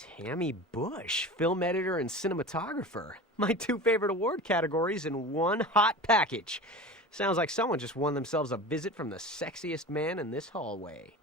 Tammy Bush, film editor and cinematographer. My two favorite award categories in one hot package. Sounds like someone just won themselves a visit from the sexiest man in this hallway.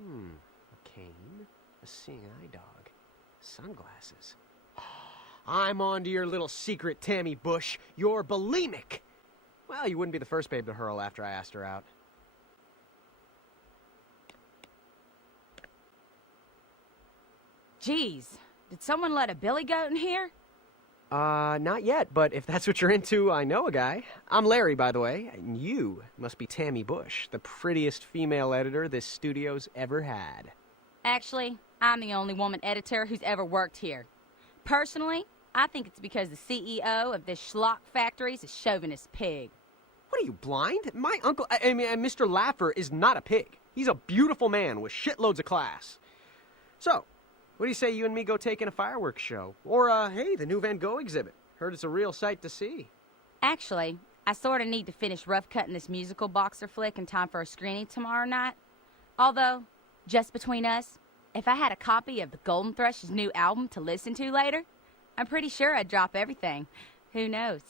A cane, a seeing eye dog, sunglasses. I'm on to your little secret, Tammy Bush. You're bulimic. Well, you wouldn't be the first babe to hurl after I asked her out. Geez, did someone let a billy goat in here? Not yet, but if that's what you're into, I know a guy. I'm Larry, by the way, and you must be Tammy Bush, the prettiest female editor this studio's ever had. Actually, I'm the only woman editor who's ever worked here. Personally, I think it's because the CEO of this schlock factory's a chauvinist pig. What are you, blind? My uncle, Mr. Laffer is not a pig. He's a beautiful man with shitloads of class. So, what do you say you and me go take in a fireworks show? Or, hey, the new Van Gogh exhibit. Heard it's a real sight to see. Actually, I sort of need to finish rough cutting this musical boxer flick in time for a screening tomorrow night. Although, just between us, if I had a copy of the Golden Thrush's new album to listen to later, I'm pretty sure I'd drop everything. Who knows?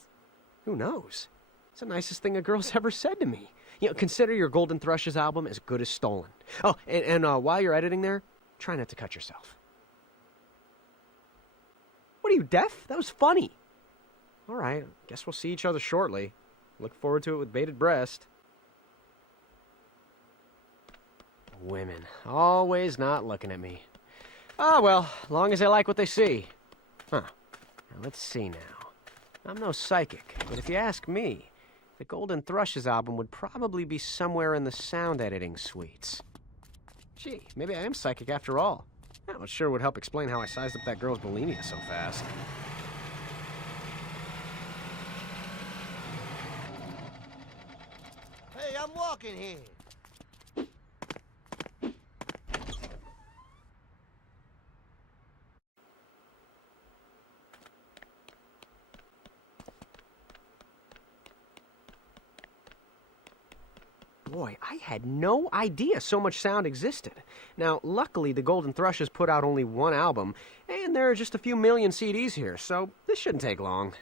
Who knows? It's the nicest thing a girl's ever said to me. You know, consider your Golden Thrush's album as good as stolen. Oh, and while you're editing there, try not to cut yourself. What are you, deaf? That was funny. All right, guess we'll see each other shortly. Look forward to it with bated breath. Women, always not looking at me. Ah, well, long as they like what they see. Huh. Now, let's see now. I'm no psychic, but if you ask me, the Golden Thrush's album would probably be somewhere in the sound editing suites. Gee, maybe I am psychic after all. Well, it sure would help explain how I sized up that girl's bulimia so fast. Hey, I'm walking here. Boy, I had no idea so much sound existed. Now, luckily, the Golden Thrush has put out only one album, and there are just a few million CDs here, so this shouldn't take long.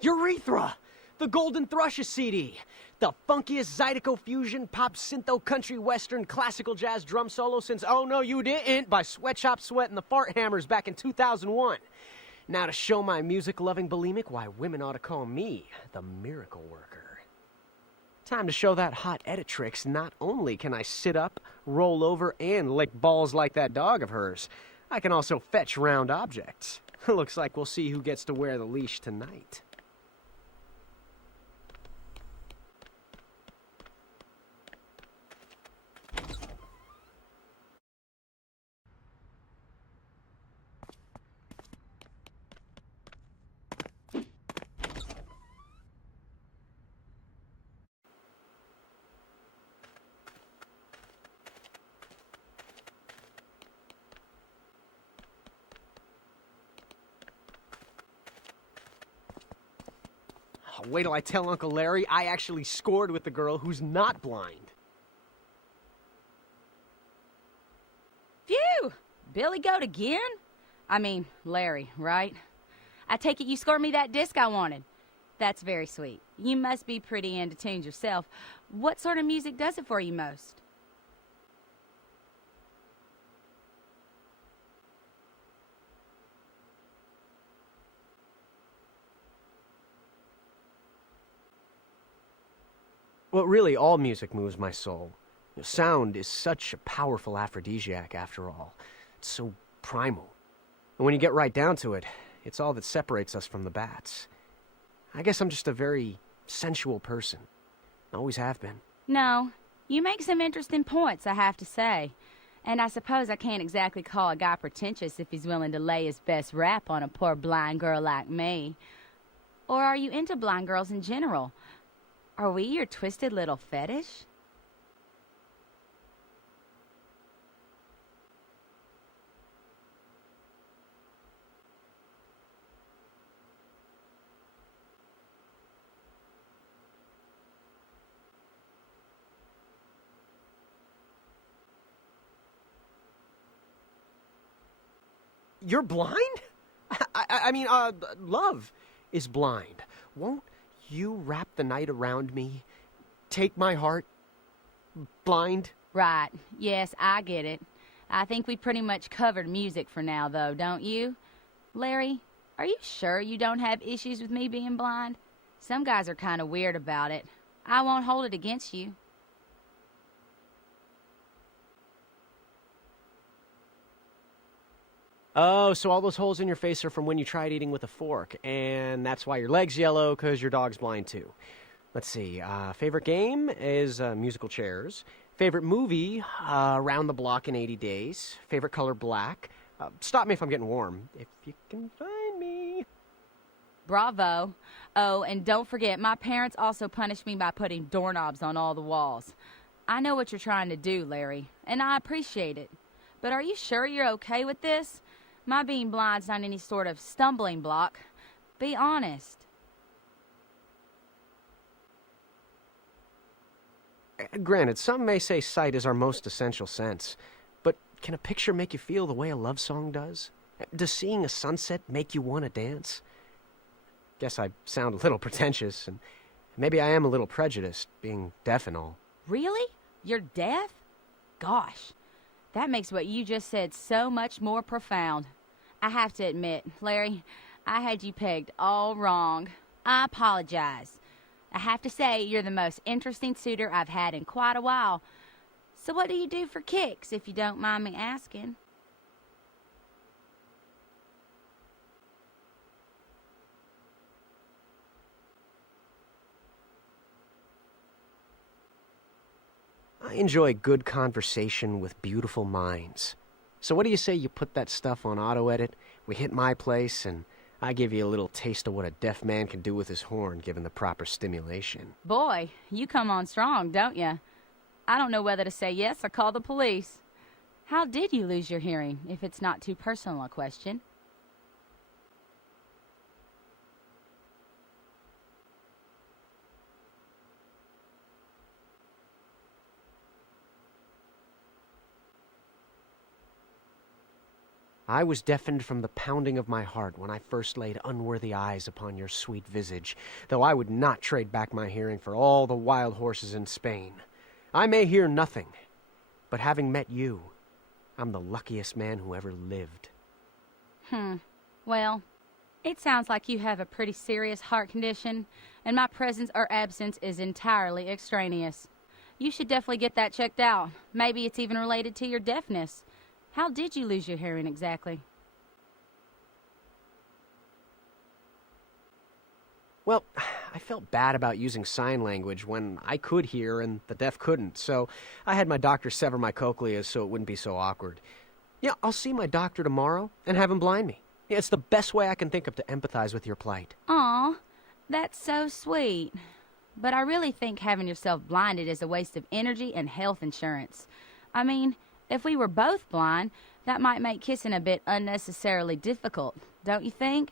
Urethra! The Golden Thrush's CD! The funkiest Zydeco fusion, pop, syntho, country, western, classical jazz drum solo since Oh No You Didn't by Sweatshop Sweat and the Fart Hammers back in 2001. Now to show my music-loving bulimic why women ought to call me the miracle worker. Time to show that hot editrix not only can I sit up, roll over, and lick balls like that dog of hers, I can also fetch round objects. Looks like we'll see who gets to wear the leash tonight. Wait till I tell Uncle Larry I actually scored with the girl who's not blind. Phew! Billy goat again? I mean, Larry, right? I take it you scored me that disc I wanted. That's very sweet. You must be pretty into tunes yourself. What sort of music does it for you most? Well, really, all music moves my soul. Sound is such a powerful aphrodisiac, after all. It's so primal. And when you get right down to it, it's all that separates us from the bats. I guess I'm just a very sensual person. Always have been. No, you make some interesting points, I have to say. And I suppose I can't exactly call a guy pretentious if he's willing to lay his best rap on a poor blind girl like me. Or are you into blind girls in general? Are we your twisted little fetish? You're blind? I mean, love is blind. Won't you wrap the night around me? Take my heart? Blind? Right. Yes, I get it. I think we pretty much covered music for now, though, don't you? Larry, are you sure you don't have issues with me being blind? Some guys are kind of weird about it. I won't hold it against you. Oh, so all those holes in your face are from when you tried eating with a fork, and that's why your leg's yellow, because your dog's blind too. Let's see, favorite game is musical chairs. Favorite movie, Round the Block in 80 Days. Favorite color, black. Stop me if I'm getting warm, if you can find me. Bravo. Oh, and don't forget, my parents also punished me by putting doorknobs on all the walls. I know what you're trying to do, Larry, and I appreciate it. But are you sure you're okay with this? My being blind's not any sort of stumbling block. Be honest. Granted, some may say sight is our most essential sense, but can a picture make you feel the way a love song does? Does seeing a sunset make you want to dance? Guess I sound a little pretentious, and maybe I am a little prejudiced, being deaf and all. Really? You're deaf? Gosh, that makes what you just said so much more profound. I have to admit, Larry, I had you pegged all wrong. I apologize. I have to say, you're the most interesting suitor I've had in quite a while. So what do you do for kicks, if you don't mind me asking? I enjoy good conversation with beautiful minds. So what do you say you put that stuff on auto-edit, we hit my place, and I give you a little taste of what a deaf man can do with his horn given the proper stimulation. Boy, you come on strong, don't you? I don't know whether to say yes or call the police. How did you lose your hearing, if it's not too personal a question? I was deafened from the pounding of my heart when I first laid unworthy eyes upon your sweet visage, though I would not trade back my hearing for all the wild horses in Spain. I may hear nothing, but having met you, I'm the luckiest man who ever lived. Well, it sounds like you have a pretty serious heart condition, and my presence or absence is entirely extraneous. You should definitely get that checked out. Maybe it's even related to your deafness. How did you lose your hearing exactly? Well, I felt bad about using sign language when I could hear and the deaf couldn't, so I had my doctor sever my cochleas so it wouldn't be so awkward. Yeah, I'll see my doctor tomorrow and have him blind me. Yeah, it's the best way I can think of to empathize with your plight. Aw, that's so sweet. But I really think having yourself blinded is a waste of energy and health insurance. I mean, if we were both blind, that might make kissing a bit unnecessarily difficult, don't you think?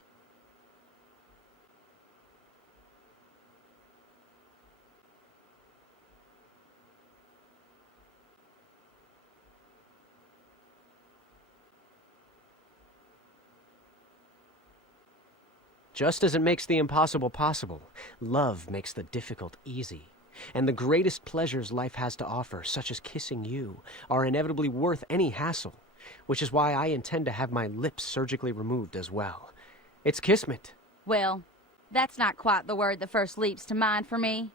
Just as it makes the impossible possible, love makes the difficult easy. And the greatest pleasures life has to offer, such as kissing you, are inevitably worth any hassle, which is why I intend to have my lips surgically removed as well. It's kismet. Well, that's not quite the word that first leaps to mind for me.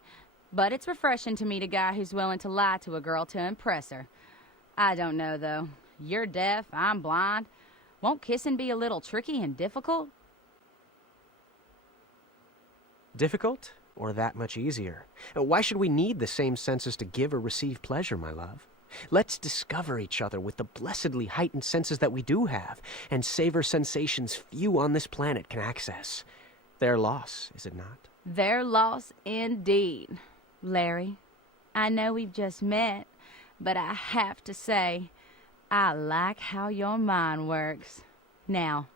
But it's refreshing to meet a guy who's willing to lie to a girl to impress her. I don't know, though. You're deaf, I'm blind. Won't kissing be a little tricky and difficult? Difficult? Or that much easier? Why should we need the same senses to give or receive pleasure, my love? Let's discover each other with the blessedly heightened senses that we do have, and savor sensations few on this planet can access. Their loss, is it not? Their loss indeed. Larry, I know we've just met, but I have to say, I like how your mind works. Now,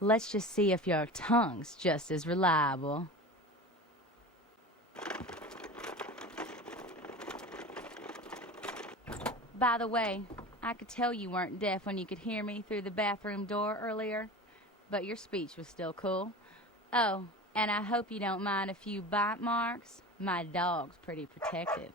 let's just see if your tongue's just as reliable. By the way, I could tell you weren't deaf when you could hear me through the bathroom door earlier, but your speech was still cool. Oh, and I hope you don't mind a few bite marks. My dog's pretty protective.